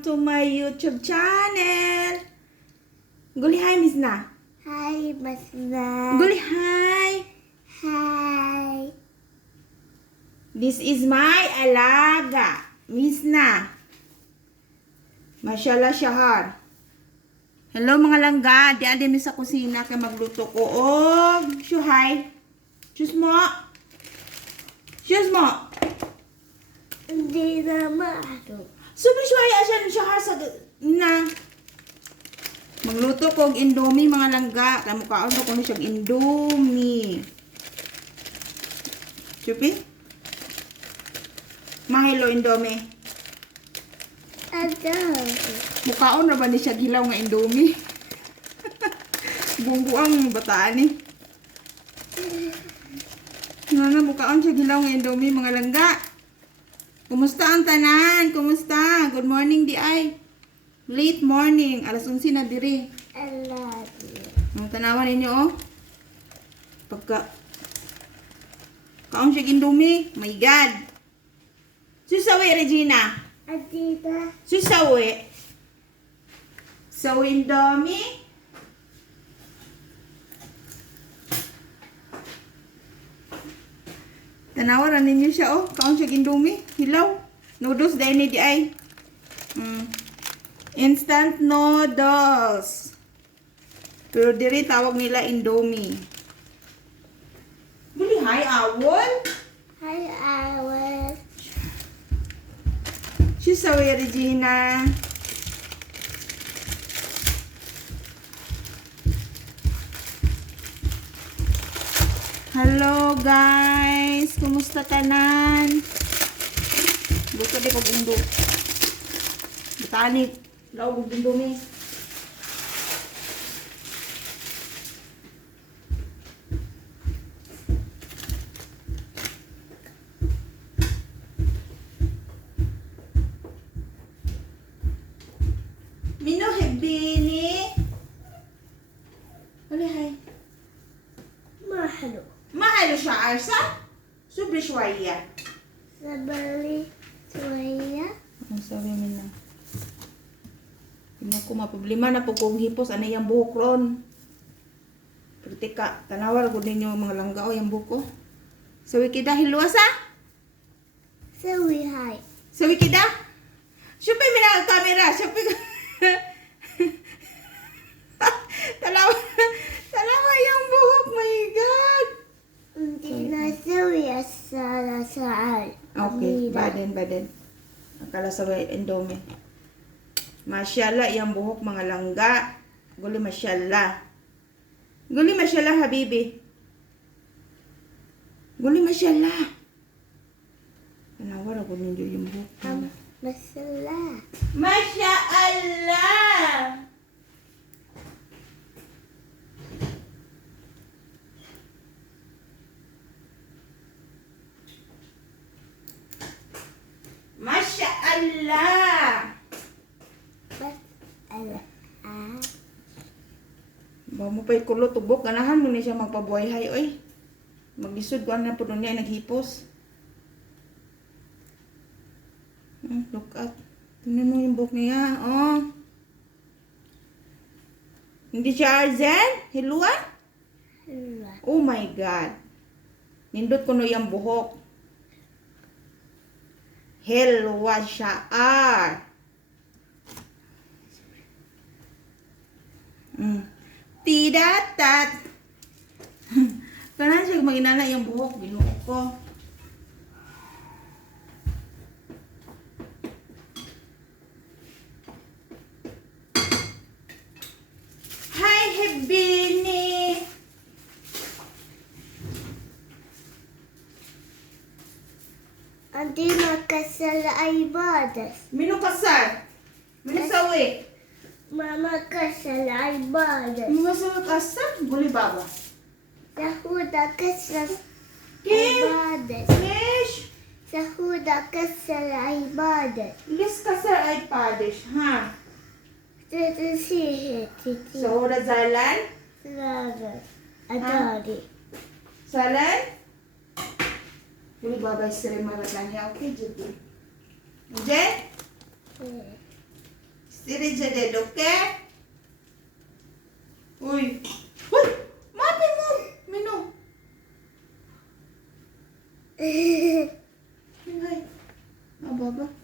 to my YouTube channel. Guli hi, Miss Na. Hi, Masna. Guli hi. Hi. This is my alaga, Miss Na. Mashallah Shahar. Hello mga langga, di adi mi sa kusina kay magluto ko og shuhay. Shoes mo. Shoes mo. Hindi na maano. Super shuhay asyan Shahar sa na. Magluto ko og indomie mga langga. Kay mukhaon ko kuno siya indomie. Chupi? Mahilo indomie. Ano? Mukhaon na ba ni siya gilaw nga indomie? Bunggo ang bataan ni. Nga mukhaon siya gilaw nga indomie mga langga. Kumusta ang tanan? Kumusta? Good morning di ay. Late morning. Alas 11 na diri. I love you. Ang tanawan ninyo oh. Pagka kaon siya indomie. My God. Susawi Regina. Adita. Susawi. Sawi indomie. Tanawaran ninyo siya oh. Kaon siya indomie. Hilaw. Noodles dahil ni di ay. Instant noodles. Pero diri tawag nila indomie. Buli hi awol. Hi, Alice. Susawi Regina. Hello guys, kumusta tanan? Luto di kog indo. Botanic, law kog indomie. Mino hebini. Wala hay. Mahalo. Mahalo siya arsa. Sobre shwaya. Sabali. Suwaya. Ang sabi mo na. Hindi ko maproblema na po kung hipos. Ano yung buhok ron? Pertika. Tanawar ko ninyo mga langgao yung buhok ko. Sabi kita hiluasa? Sawi hi. Sabi kita? Siyempre may naka-camera. Siyempre Talawa. Talawa yung buhok. My God. Hindi na sawi sa saan. Okay. Baden. Akala sa indomie. Mashallah yung buhok mga langga. Guli mashallah. Guli mashallah habibi. Guli mashallah. Tanawar ako ninyo yung buhok. Masala. Masya Allah! Masya Allah! Masala. Ba mo pa'y kulo tubok. Ganahan mo na siya magpabuhay oy. Magisod ko na po doon niya naghipos. Look at. Tingnan mo yung buhok niya. Oh. Hindi siya arzen? Hilua? Hala. Oh my God. Nindot ko no yung buhok. Hilwa siya ar. Tidatat. Kanan siya maginala yung buhok. Binuok ko. Hi, Hebini. Hindi makasala ay badas. Minu kasar. Minu sawi. Mama kasala ay badas. Minu sawi kasar. Boleh baba. Sahuda kasala ay Kim. badas. Kish. Sahuda kasala ay badas. Lis kasar ay padish. Ha? Titi sihe. Titi. So, zalan. Salamat. Adori. Salan. Boleh baba istri maratanya. Okay, jadi. Jen? Siri jaded, okay? Uy. Uy! Mapi mo! Mino. Ay. Ababa.